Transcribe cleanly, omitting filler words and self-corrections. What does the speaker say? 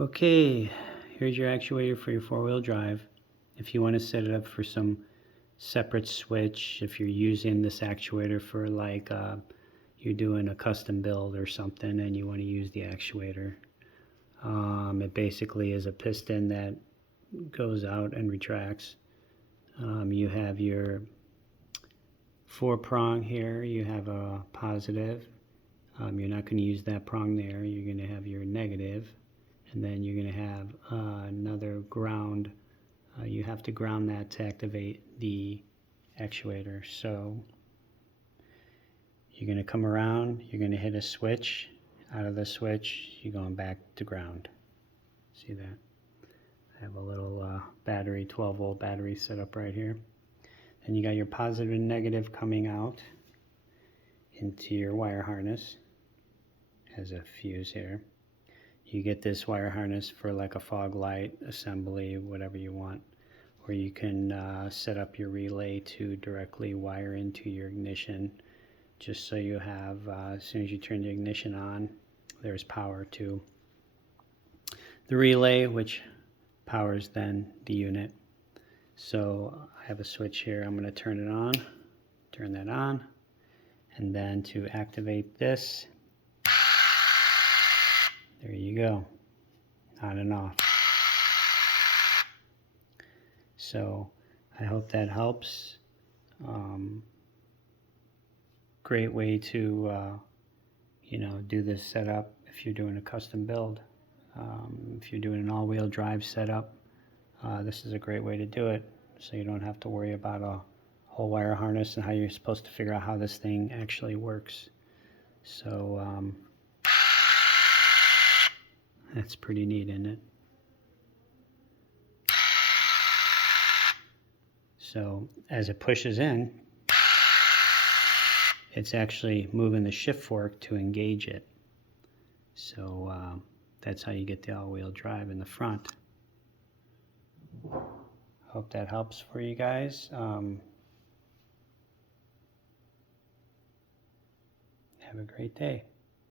Okay, here's your actuator for your four-wheel drive. If you want to set it up for some separate switch, if you're using this actuator for like you're doing a custom build or something and you want to use the actuator, it basically is a piston that goes out and retracts. You have your four prong here, you have a positive. You're not going to use that prong there, you're going to have your negative. And then you're going to have another ground. You have to ground that to activate the actuator. So you're going to come around, you're going to hit a switch. Out of the switch, you're going back to ground. See that? I have a little battery, 12-volt battery set up right here. Then you got your positive and negative coming out into your wire harness. Has a fuse here. You get this wire harness for like a fog light assembly, whatever you want, or you can set up your relay to directly wire into your ignition, just so you have, as soon as you turn the ignition on, there's power to the relay, which powers then the unit. So I have a switch here, I'm going to turn it on, turn that on, and then to activate this, there you go, on and off. So I hope that helps. Great way to do this setup if you're doing a custom build. If you're doing an all-wheel drive setup, this is a great way to do it, so you don't have to worry about a whole wire harness and how you're supposed to figure out how this thing actually works. So that's pretty neat, isn't it? So as it pushes in, it's actually moving the shift fork to engage it. So that's how you get the all-wheel drive in the front. Hope that helps for you guys. Have a great day.